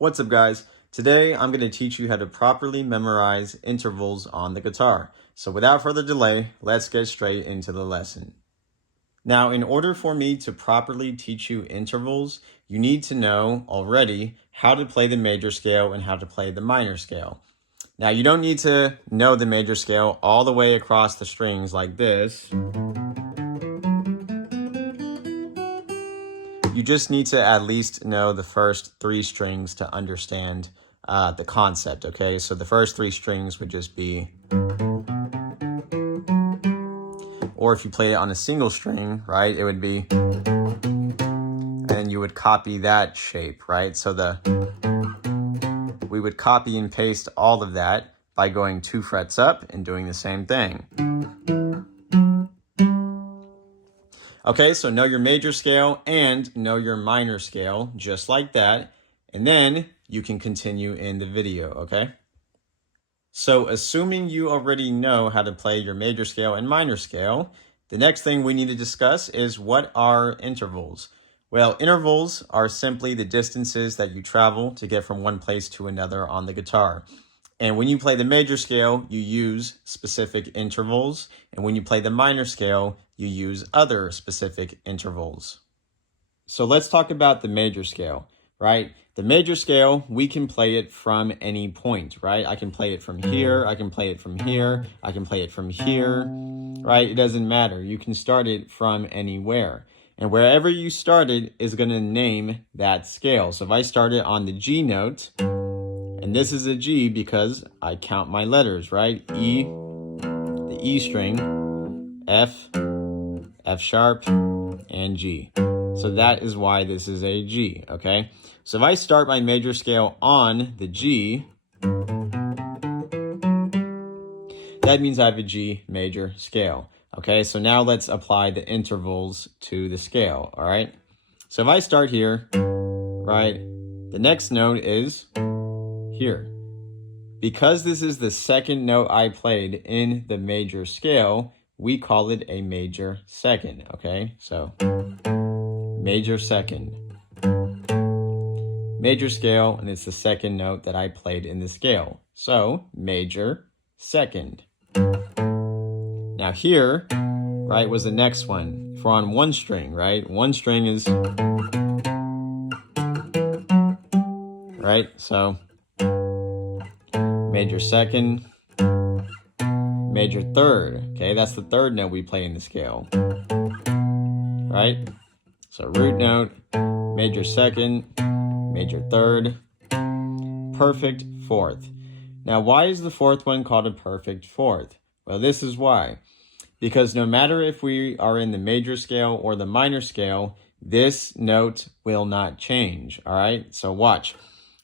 What's up, guys? Today I'm going to teach you how to properly memorize intervals on the guitar. So without further delay, let's get straight into the lesson. Now, in order for me to properly teach you intervals, you need to know already how to play the major scale and how to play the minor scale. Now, you don't need to know the major scale all the way across the strings like this. You just need to at least know the first three strings to understand the concept, okay? So the first three strings would just be, or if you play it on a single string, right, it would be, and you would copy that shape, right? So we would copy and paste all of that by going 2 frets up and doing the same thing. Okay, so know your major scale and know your minor scale, just like that. And then you can continue in the video, okay? So assuming you already know how to play your major scale and minor scale, the next thing we need to discuss is what are intervals? Well, intervals are simply the distances that you travel to get from one place to another on the guitar. And when you play the major scale, you use specific intervals. And when you play the minor scale, you use other specific intervals. So let's talk about the major scale, right? The major scale, we can play it from any point, right? I can play it from here, I can play it from here, I can play it from here, right? It doesn't matter. You can start it from anywhere. And wherever you started is going to name that scale. So if I started on the G note, and this is a G because I count my letters, right? E, the E string, F, F sharp, and G. So that is why this is a G, okay? So if I start my major scale on the G, that means I have a G major scale, okay? So now let's apply the intervals to the scale, all right? So if I start here, right, the next note is here. Because this is the second note I played in the major scale, we call it a major second, okay? So major second. Major scale, and it's the second note that I played in the scale. So major second. Now here, right, was the next one. If we're on one string, right? One string is, right? So major second, major third, okay? That's the third note we play in the scale, right? So root note, major second, major third, perfect fourth. Now, why is the fourth one called a perfect fourth? Well, this is why. Because no matter if we are in the major scale or the minor scale, this note will not change, all right? So watch.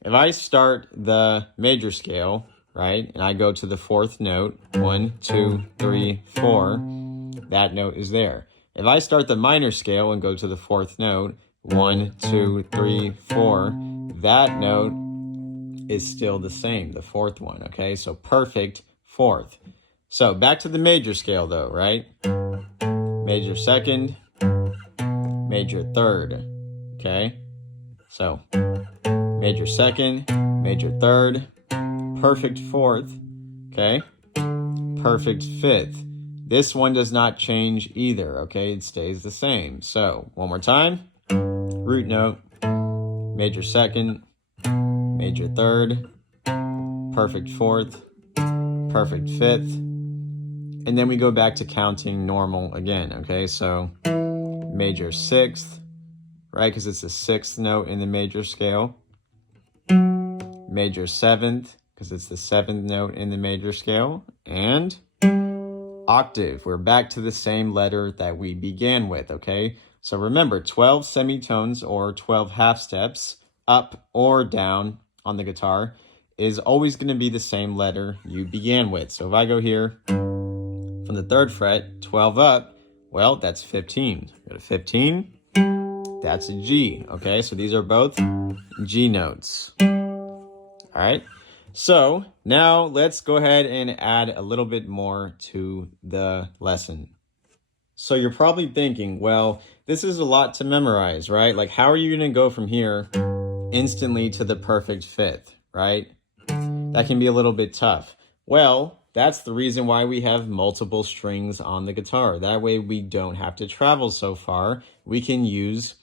If I start the major scale, right, and I go to the fourth note, 1, 2, 3, 4, that note is there. If I start the minor scale and go to the fourth note, 1, 2, 3, 4, that note is still the same, the fourth one, okay? So perfect fourth. So back to the major scale though, right? Major second, major third, okay? So major second, major third, perfect fourth, okay? Perfect fifth. This one does not change either, okay? It stays the same. So one more time, root note, major second, major third, perfect fourth, perfect fifth, and then we go back to counting normal again, okay? So major sixth, right? Because it's the sixth note in the major scale. Major seventh, because it's the seventh note in the major scale. And octave, we're back to the same letter that we began with, okay? So remember, 12 semitones or 12 half steps up or down on the guitar is always going to be the same letter you began with. So if I go here from the 3rd fret, 12 up, well, that's 15. Go to 15, that's a G, okay? So these are both G notes. All right, so now let's go ahead and add a little bit more to the lesson. So you're probably thinking, well, this is a lot to memorize, right? Like, how are you going to go from here instantly to the perfect fifth, right? That can be a little bit tough. Well, that's the reason why we have multiple strings on the guitar. That way we don't have to travel so far. We can use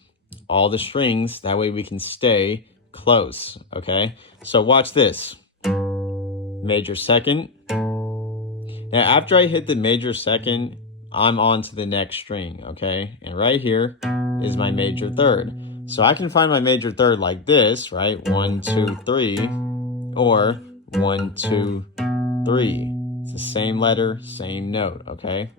all the strings. That way we can stay close, okay? So watch this. Major second. Now, after I hit the major second, I'm on to the next string, okay? And right here is my major third. So I can find my major third like this, right? 1, 2, 3, or 1, 2, 3. It's the same letter, same note, okay?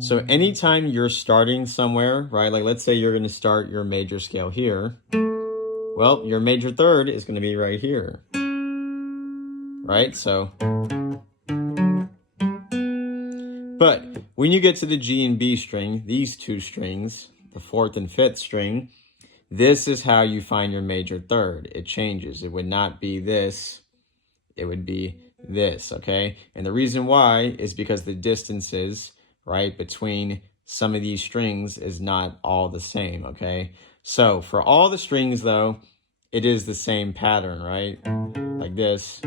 So anytime you're starting somewhere, right? Like let's say you're gonna start your major scale here. Well, your major third is gonna be right here, right? So, but when you get to the G and B string, these two strings, the fourth and fifth string, this is how you find your major third. It changes. It would not be this. It would be this, okay? And the reason why is because the distances, right, between some of these strings is not all the same, okay? So for all the strings, though, it is the same pattern, right? Like this,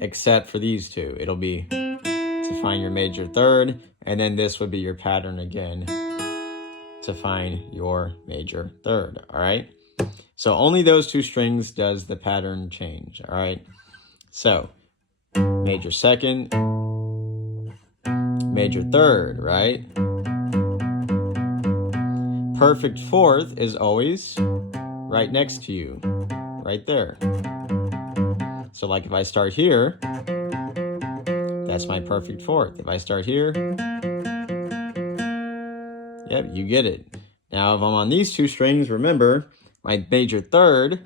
except for these two. It'll be to find your major third, and then this would be your pattern again to find your major third, all right? So only those two strings does the pattern change, all right? So major second, major third, right? Perfect fourth is always right next to you, right there. So like if I start here, that's my perfect fourth. If I start here, yep, you get it. Now, if I'm on these two strings, remember, my major third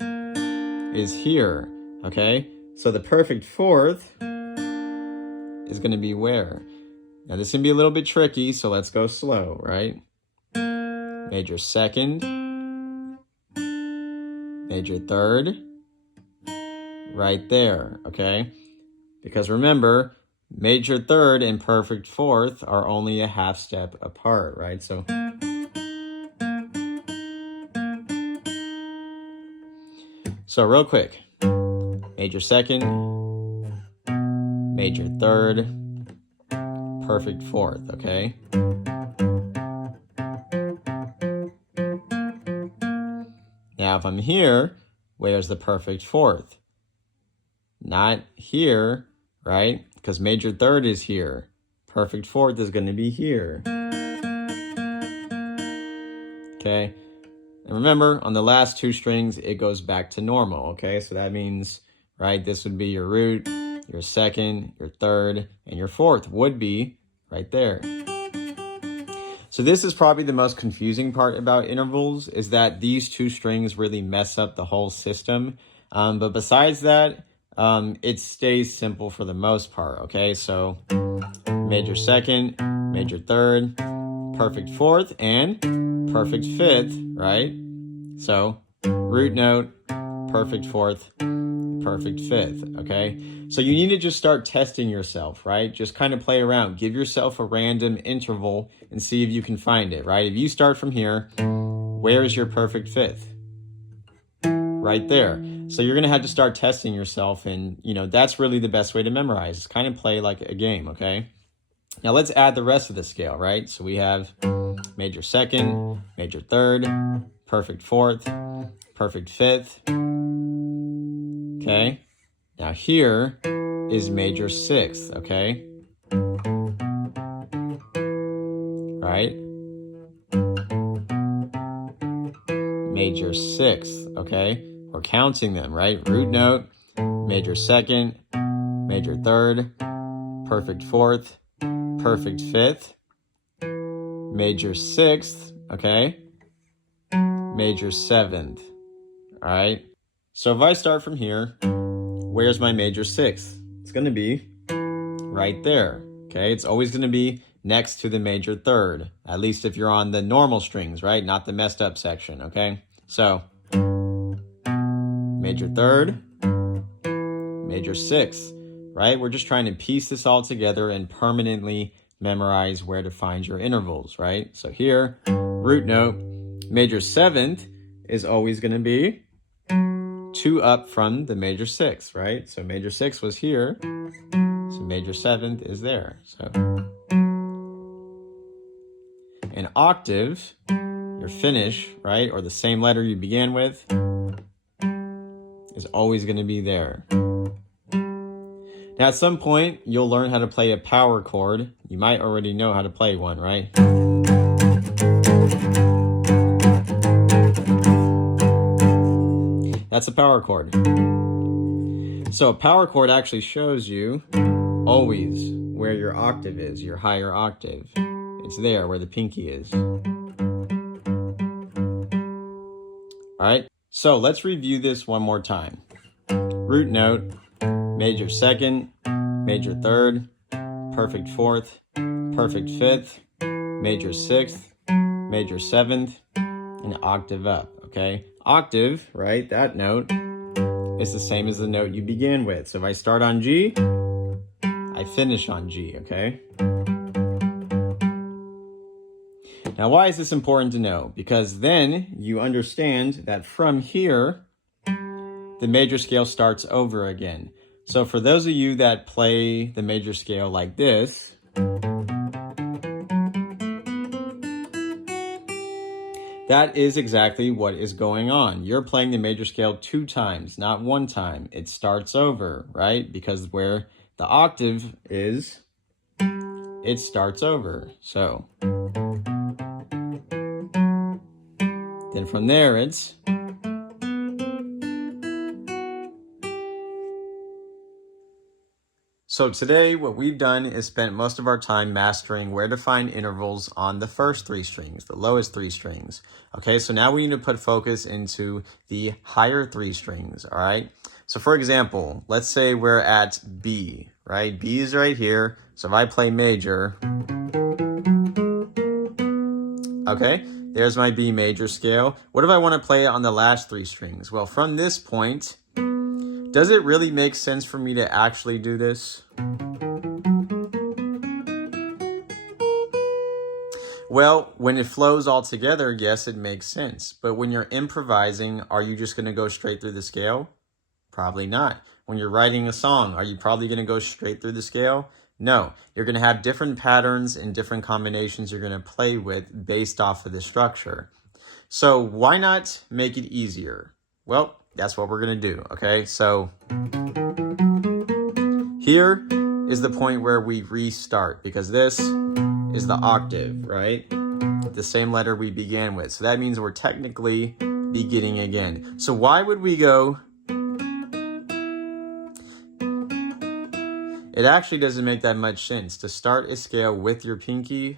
is here, okay? So the perfect fourth is gonna be where? Now, this can be a little bit tricky, so let's go slow, right? Major second, major third, right there, okay? Because remember, major third and perfect fourth are only a half step apart, right? So real quick, major second, major third, perfect fourth, okay? Now if I'm here, where's the perfect fourth? Not here, right? Because major third is here. Perfect fourth is going to be here. Okay? And remember, on the last two strings, it goes back to normal, okay? So that means, right, this would be your root, your second, your third, and your fourth would be right there. So this is probably the most confusing part about intervals, is that these two strings really mess up the whole system. But besides that, it stays simple for the most part, okay? So major second, major third, perfect fourth, and perfect fifth, right? So root note, perfect fourth, perfect fifth, okay? So you need to just start testing yourself, right? Just kind of play around. Give yourself a random interval and see if you can find it, right? If you start from here, where is your perfect fifth? Right there. So you're going to have to start testing yourself, and that's really the best way to memorize. It's kind of play like a game, okay? Now let's add the rest of the scale, right? So we have major second, major third, perfect fourth, perfect fifth. Okay? Now here is major sixth, okay? Right? Major sixth, okay? We're counting them, right? Root note, major second, major third, perfect fourth, perfect fifth, major sixth, okay? Major seventh, all right? So if I start from here, where's my major sixth? It's gonna be right there, okay? It's always gonna be next to the major third, at least if you're on the normal strings, right? Not the messed up section, okay? So, major third, major sixth, right? We're just trying to piece this all together and permanently memorize where to find your intervals, right? So here, root note, Major seventh is always going to be 2 up from the major sixth, right? So major sixth was here, so major seventh is there. So an octave, your finish, right, or the same letter you began with, is always going to be there. Now at some point, you'll learn how to play a power chord. You might already know how to play one, right? That's a power chord. So a power chord actually shows you always where your octave is, your higher octave. It's there where the pinky is. All right, so let's review this one more time. Root note, major second, major third, perfect fourth, perfect fifth, major sixth, major seventh, and octave up, okay? Octave, right, that note is the same as the note you began with. So if I start on G, I finish on G, okay? Now, why is this important to know? Because then you understand that from here, the major scale starts over again. So for those of you that play the major scale like this, that is exactly what is going on. You're playing the major scale 2 times, not 1 time. It starts over, right? Because where the octave is, it starts over. So then from there, it's so today, what we've done is spent most of our time mastering where to find intervals on the first 3 strings, the lowest 3 strings. Okay, so now we need to put focus into the higher 3 strings, all right? So for example, let's say we're at B, right? B is right here. So if I play major, okay, there's my B major scale. What if I want to play it on the last 3 strings? Well, from this point, does it really make sense for me to actually do this? Well, when it flows all together, yes, it makes sense. But when you're improvising, are you just going to go straight through the scale? Probably not. When you're writing a song, are you probably going to go straight through the scale? No. You're going to have different patterns and different combinations you're going to play with based off of the structure. So why not make it easier? Well, that's what we're going to do, okay? So here is the point where we restart because this is the octave, right? The same letter we began with. So that means we're technically beginning again. So why would we go? It actually doesn't make that much sense to start a scale with your pinky,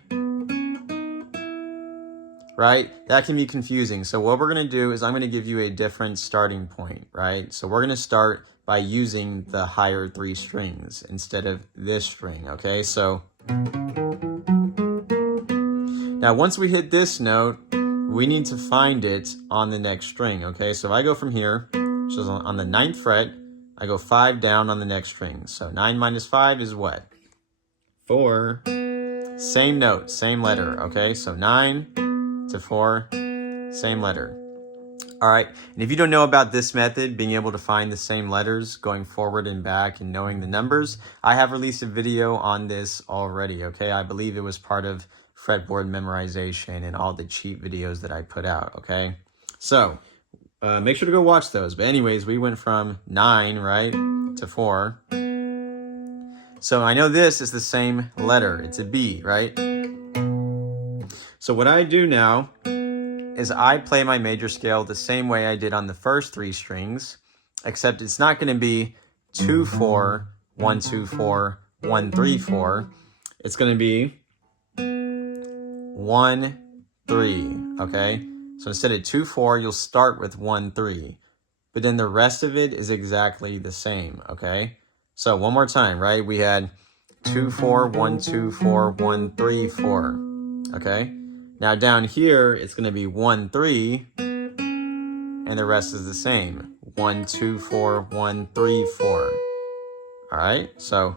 right? That can be confusing. So what we're going to do is I'm going to give you a different starting point, right? So we're going to start by using the higher 3 strings instead of this string, okay? So now once we hit this note, we need to find it on the next string, okay? So if I go from here, so on the 9th fret, I go 5 down on the next string. So 9 minus 5 is what? 4. Same note, same letter, okay? So 9 to 4, same letter. All right, and if you don't know about this method, being able to find the same letters going forward and back and knowing the numbers, I have released a video on this already, okay? I believe it was part of fretboard memorization and all the cheat videos that I put out, okay? So make sure to go watch those. But anyways, we went from 9, right, to 4. So I know this is the same letter. It's a B, right? So what I do now is I play my major scale the same way I did on the first 3 strings, except it's not going to be 2, 4, 1, 2, 4, 1, 3, 4. It's going to be 1, 3, okay? So instead of 2, 4, you'll start with 1, 3. But then the rest of it is exactly the same, okay? So one more time, right? We had 2, 4, 1, 2, 4, 1, 3, 4, okay? Now down here, it's going to be 1, 3, and the rest is the same. 1, 2, 4, 1, 3, 4. All right, so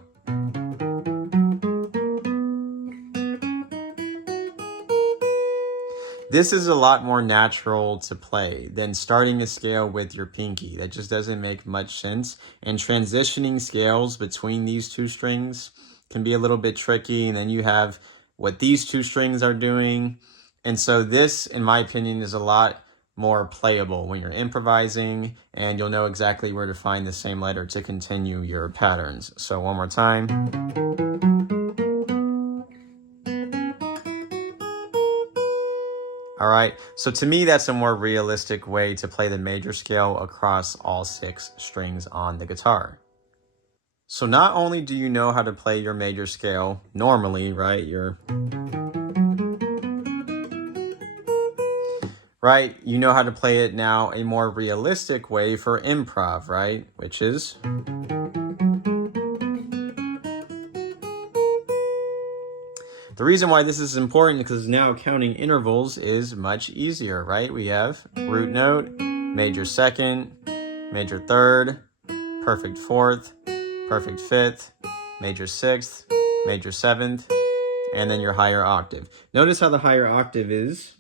this is a lot more natural to play than starting a scale with your pinky. That just doesn't make much sense. And transitioning scales between these two strings can be a little bit tricky. And then you have what these two strings are doing. And so this, in my opinion, is a lot more playable when you're improvising, and you'll know exactly where to find the same letter to continue your patterns. So one more time. All right, so to me, that's a more realistic way to play the major scale across all 6 strings on the guitar. So not only do you know how to play your major scale normally, right? Right, you know how to play it now a more realistic way for improv, right? Which is... The reason why this is important is because now counting intervals is much easier, right? We have root note, major second, major third, perfect fourth, perfect fifth, major sixth, major seventh, and then your higher octave. Notice how the higher octave is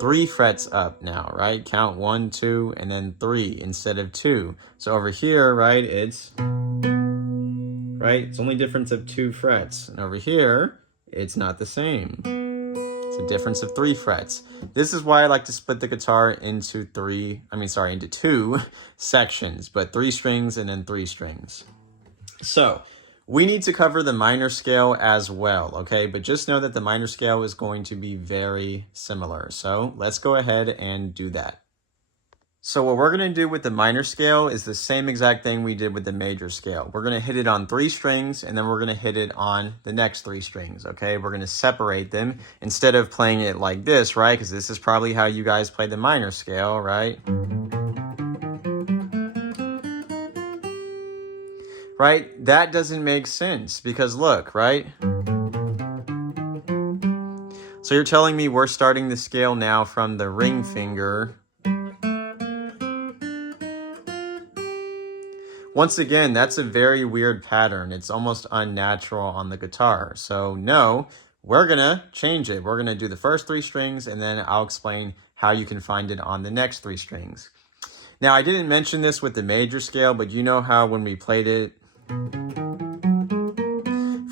3 frets up now, right? Count 1, 2, and then 3 instead of 2. So over here, right, it's only difference of 2 frets. And over here, it's not the same. It's a difference of 3 frets. This is why I like to split the guitar into 2 sections, but 3 strings and then 3 strings. So we need to cover the minor scale as well, okay? But just know that the minor scale is going to be very similar. So let's go ahead and do that. So what we're going to do with the minor scale is the same exact thing we did with the major scale. We're going to hit it on 3 strings, and then we're going to hit it on the next 3 strings, okay? We're going to separate them instead of playing it like this, right? Because this is probably how you guys play the minor scale, right? Right? That doesn't make sense because look, right? So you're telling me we're starting the scale now from the ring finger. Once again, that's a very weird pattern. It's almost unnatural on the guitar. So no, we're gonna change it. We're gonna do the first 3 strings, and then I'll explain how you can find it on the next 3 strings. Now, I didn't mention this with the major scale, but you know how when we played it,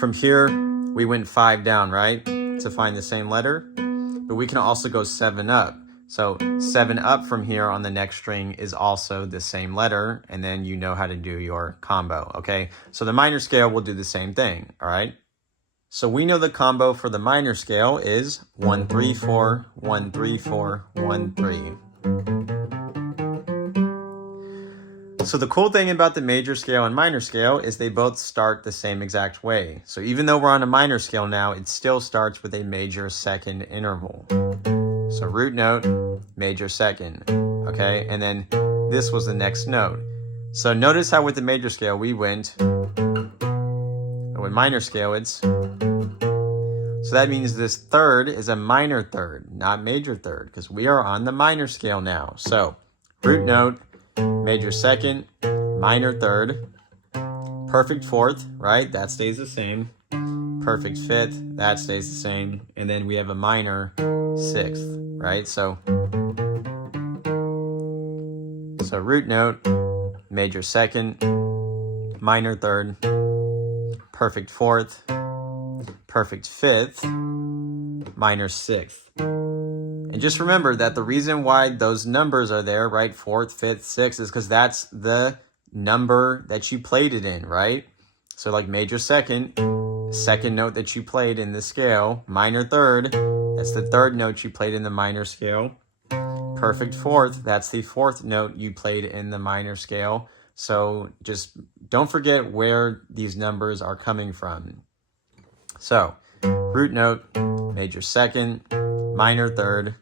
from here, we went 5 down, right? To find the same letter. But we can also go 7 up. So 7 up from here on the next string is also the same letter. And then you know how to do your combo, okay? So the minor scale will do the same thing, all right? So we know the combo for the minor scale is 1, 3, 4, 1, 3, 4, 1, 3. So the cool thing about the major scale and minor scale is they both start the same exact way. So even though we're on a minor scale now, it still starts with a major second interval. So root note, major second, okay? And then this was the next note. So notice how with the major scale we went, with minor scale it's, so that means this third is a minor third, not major third, because we are on the minor scale now. So root note, major second, minor third, perfect fourth, right? That stays the same. Perfect fifth, that stays the same. And then we have a minor sixth, right? So root note, major second, minor third, perfect fourth, perfect fifth, minor sixth. And just remember that the reason why those numbers are there, right? 4th, 5th, 6th, is because that's the number that you played it in, right? So like major second note that you played in the scale. Minor third, that's the 3rd note you played in the minor scale. Perfect fourth, that's the 4th note you played in the minor scale. So just don't forget where these numbers are coming from. So root note, major second, minor third,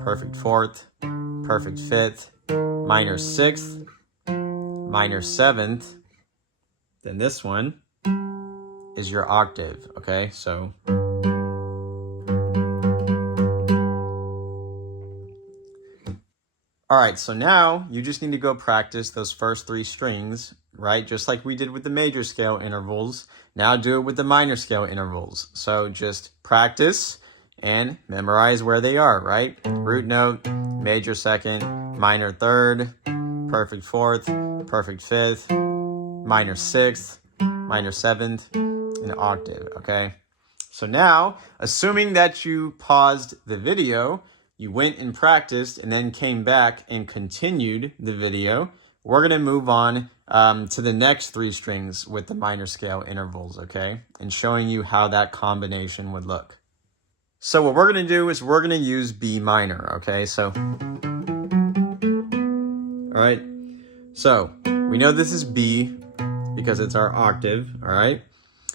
perfect fourth, perfect fifth, minor sixth, minor seventh. Then this one is your octave, okay? So all right, so now you just need to go practice those first 3 strings, right? Just like we did with the major scale intervals. Now do it with the minor scale intervals. So just practice and memorize where they are, right? Root note, major second, minor third, perfect fourth, perfect fifth, minor sixth, minor seventh, and octave, okay? So now, assuming that you paused the video, you went and practiced and then came back and continued the video, we're going to move on to the next 3 strings with the minor scale intervals, okay? And showing you how that combination would look. So what we're going to do is we're going to use B minor, okay? So, all right. So we know this is B because it's our octave, all right?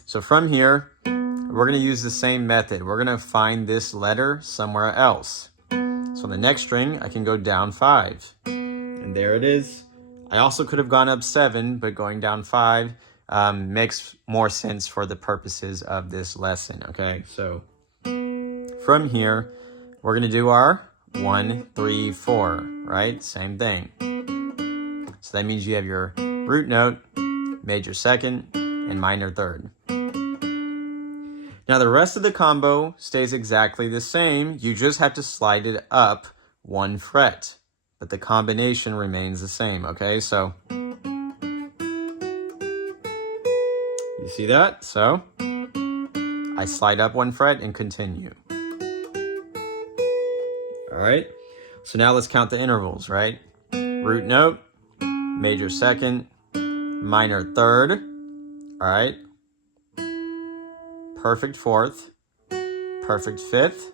So from here, we're going to use the same method. We're going to find this letter somewhere else. So the next string, I can go down 5. And there it is. I also could have gone up 7, but going down 5 makes more sense for the purposes of this lesson, okay? So from here, we're going to do our 1, 3, 4, right? Same thing. So that means you have your root note, major second, and minor third. Now the rest of the combo stays exactly the same. You just have to slide it up 1 fret, but the combination remains the same, okay? So you see that? So I slide up 1 fret and continue. All right, so now let's count the intervals, right? Root note, major second, minor third, all right? Perfect fourth, perfect fifth,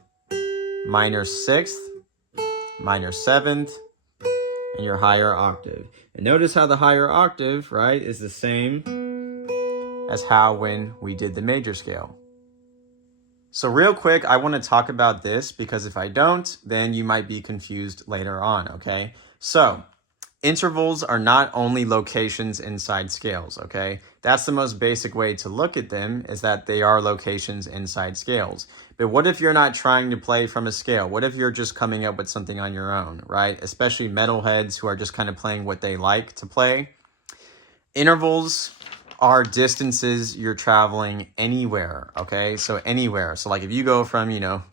minor sixth, minor seventh, and your higher octave. And notice how the higher octave, right, is the same as how when we did the major scale. So real quick, I want to talk about this because if I don't, then you might be confused later on, okay? So intervals are not only locations inside scales, okay? That's the most basic way to look at them, is that they are locations inside scales. But what if you're not trying to play from a scale? What if you're just coming up with something on your own, right? Especially metalheads who are just kind of playing what they like to play. Intervals are distances you're traveling anywhere, okay? So anywhere. So like if you go from, you know,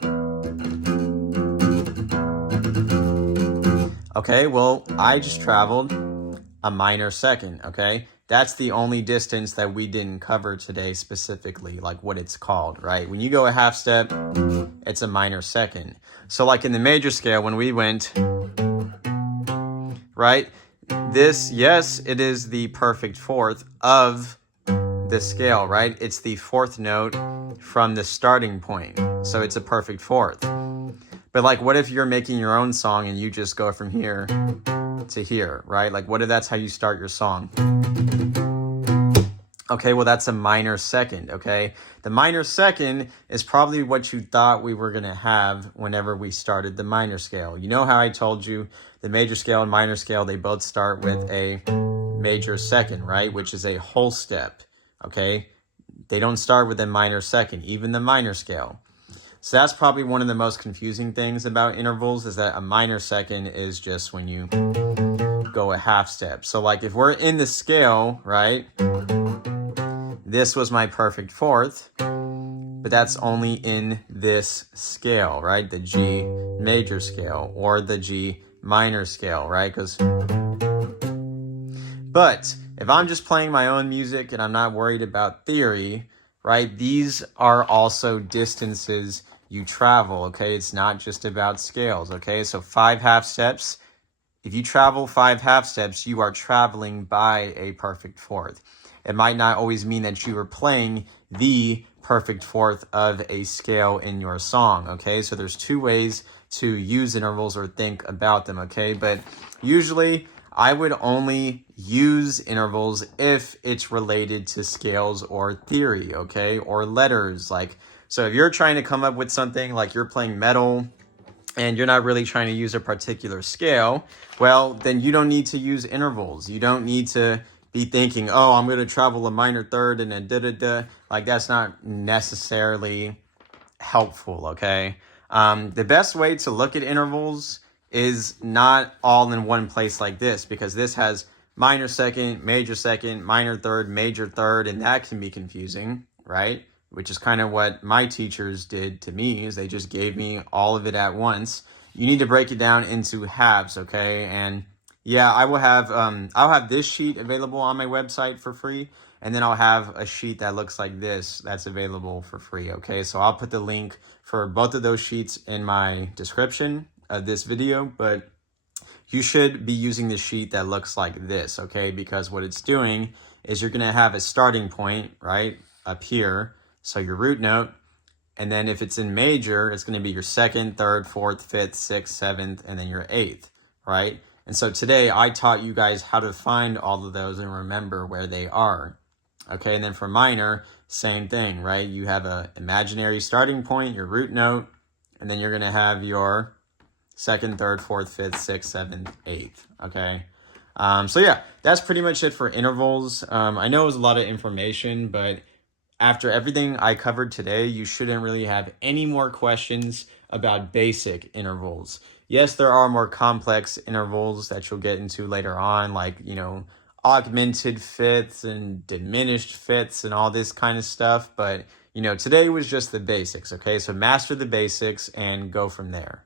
okay, well, I just traveled a minor second, okay? That's the only distance that we didn't cover today specifically, like what it's called, right? When you go a half step, it's a minor second. So like in the major scale, when we went, right? This, yes, it is the perfect fourth of the scale, right? It's the 4th note from the starting point. So it's a perfect fourth. But like, what if you're making your own song and you just go from here to here, right? Like, what if that's how you start your song? Okay, well, that's a minor second, okay? The minor second is probably what you thought we were going to have whenever we started the minor scale. You know how I told you the major scale and minor scale, they both start with a major second, right? Which is a whole step, okay? They don't start with a minor second, even the minor scale. So that's probably one of the most confusing things about intervals, is that a minor second is just when you go a half step. So like if we're in the scale, right? This was my perfect fourth, but that's only in this scale, right? The G major scale or the G minor scale, right? But if I'm just playing my own music and I'm not worried about theory, right? These are also distances you travel, okay? It's not just about scales, okay? So 5 half steps. If you travel 5 half steps, you are traveling by a perfect fourth. It might not always mean that you are playing the perfect fourth of a scale in your song, okay? So there's 2 ways to use intervals or think about them, okay? But usually I would only use intervals if it's related to scales or theory, okay? Or letters, like, so if you're trying to come up with something like you're playing metal and you're not really trying to use a particular scale, well, then you don't need to use intervals. You don't need to be thinking, oh, I'm going to travel a minor third and a da-da-da. Like, that's not necessarily helpful, okay? The best way to look at intervals is not all in one place like this, because this has minor second, minor third, major third, and that can be confusing, right? which is kind of what my teachers did to me, is they just gave me all of it at once. You need to break it down into halves, okay? And yeah, I'll have this sheet available on my website for free, and then I'll have a sheet that looks like this that's available for free, okay? So I'll put the link for both of those sheets in my description of this video, but you should be using the sheet that looks like this, okay? Because what it's doing is you're gonna have a starting point, right, up here. So your root note, and then if it's in major, it's gonna be your second, third, fourth, fifth, sixth, seventh, and then your eighth, right? And so today I taught you guys how to find all of those and remember where they are, okay? And then for minor, same thing, right? You have an imaginary starting point, your root note, and then you're gonna have your second, third, fourth, fifth, sixth, seventh, eighth, okay? So yeah, that's pretty much it for intervals. I know it was a lot of information, but after everything I covered today, you shouldn't really have any more questions about basic intervals. Yes, there are more complex intervals that you'll get into later on, like, you know, augmented fifths and diminished fifths and all this kind of stuff. But, you know, today was just the basics, okay? So master the basics and go from there.